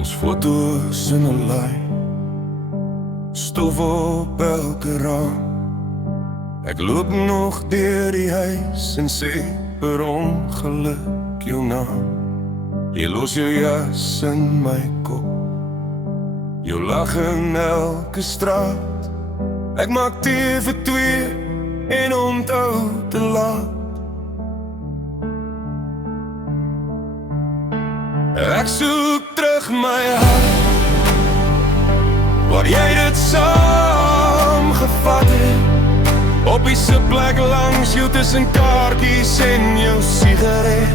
Ons foto's in 'n lyn, stof op elke raam. Ek loop nog deur die huis en sê per ongeluk jou naam. Jy los jou jas in my kop, jou lag in elke straat. Ek maak tee vir twee en onthou te laat. Ek soek terug my hart, waar jy dit saamgevat het. Op die sitplek langs jou tussen kaartjies en jou sigaret.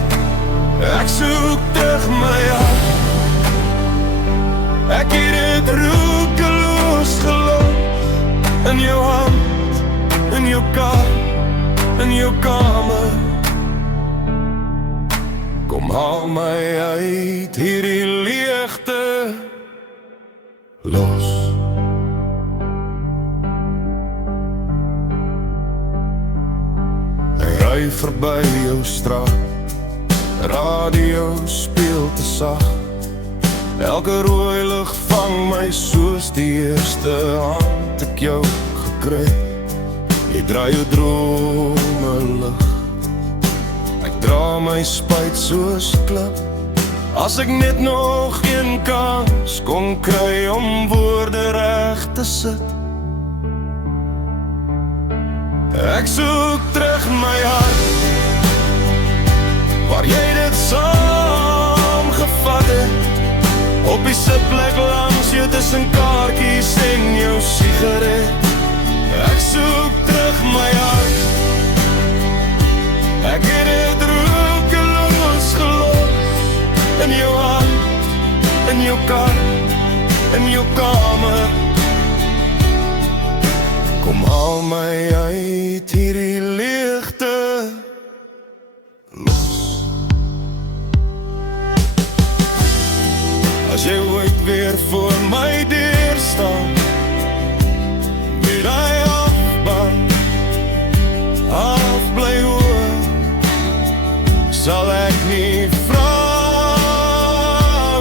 Ek soek terug my hart, ek het dit roekeloos gelos. In jou hand, in jou kar, in jou kamer. Kom haal my uit hierdie leegte los. Ry verby jou straat, radio speel te sag. Elke rooi lig vang my soos die eerste hand ek jou gekry. Jy draai jou drome lig, ek dra my spyt soos klip. As ek net nog een kans kon kry om woorde reg te sit. Ek soek terug my hart, waar jy dit saamgevat het. Op die sitplek langs jou tussen kaartjies en jou sigaret. Ek soek terug my hart, ek het dit roekeloos gelos. In jou hand, in jou kar, in jou kamer. Kom haal my uit hierdie leegte los. As jy ooit weer voor my deur staan, met die afbaan, half bly hoor, sal ek nie vra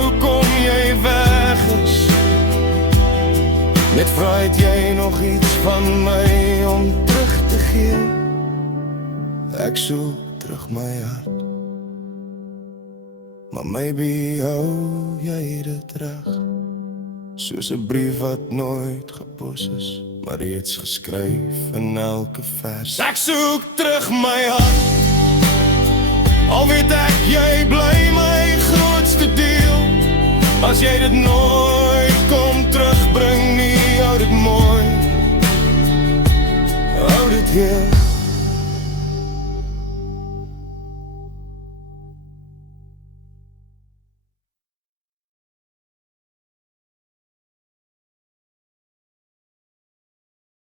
hoekom jy weg is. Net vra het jy nog iets van my om terug te gee. Ek soek terug my hart, maar maybe hou jy dit reg. Soos 'n brief wat nooit gepos is, maar reeds geskryf in elke vers. Ek soek terug my hart, al weet ek jy bly my grootste deel. As jy dit nooit kom terugbring nie, hou dit mooi, hou dit heel.